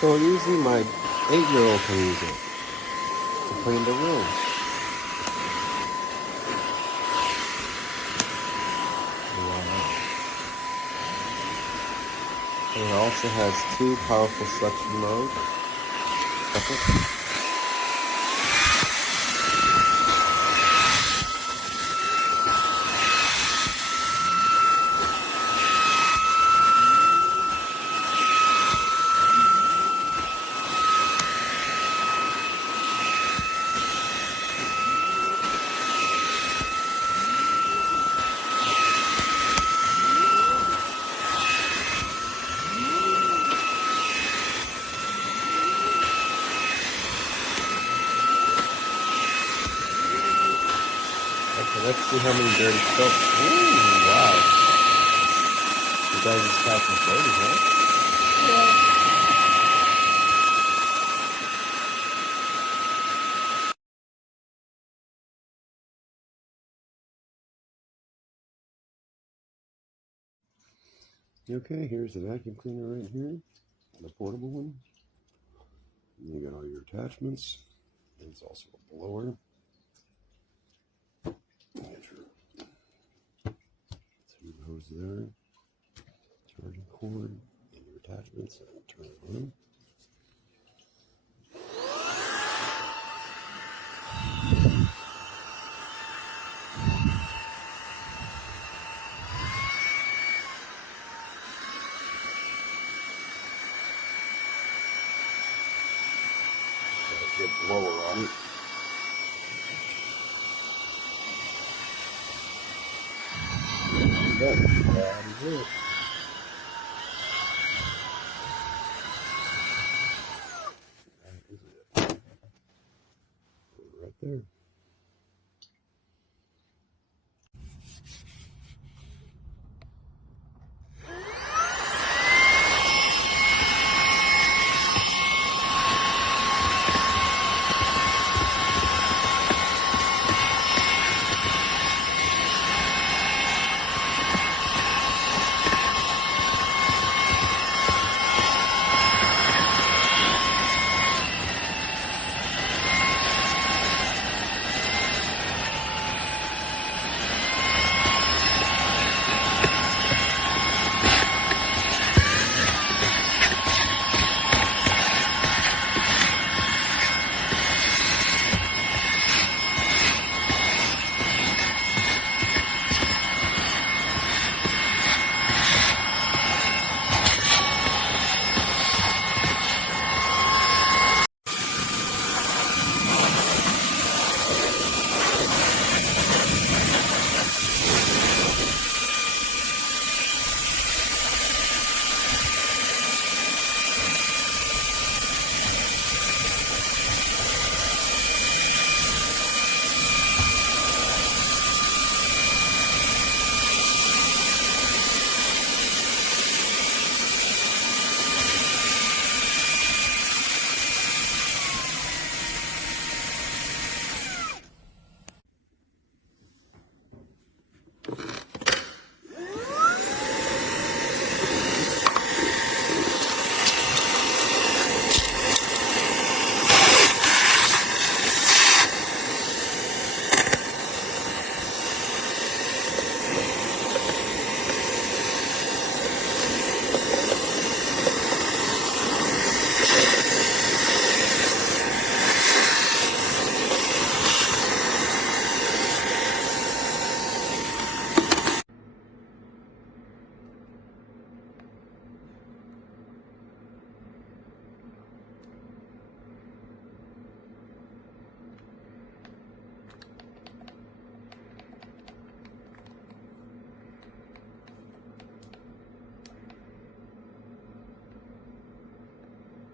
so easy, my 8-year-old can use it to clean the room. Wow. And it also has 2 powerful suction modes. Okay. Okay, let's see how many dirty soaps. Ooh, wow. You guys just catching dirty, huh? Yeah. Okay, here's the vacuum cleaner right here, the portable one. And you got all your attachments. There's also a blower. Two hose there, charging cord, and your attachments, and turn it on. Got a good blower on it. That is it. That is it. Right there.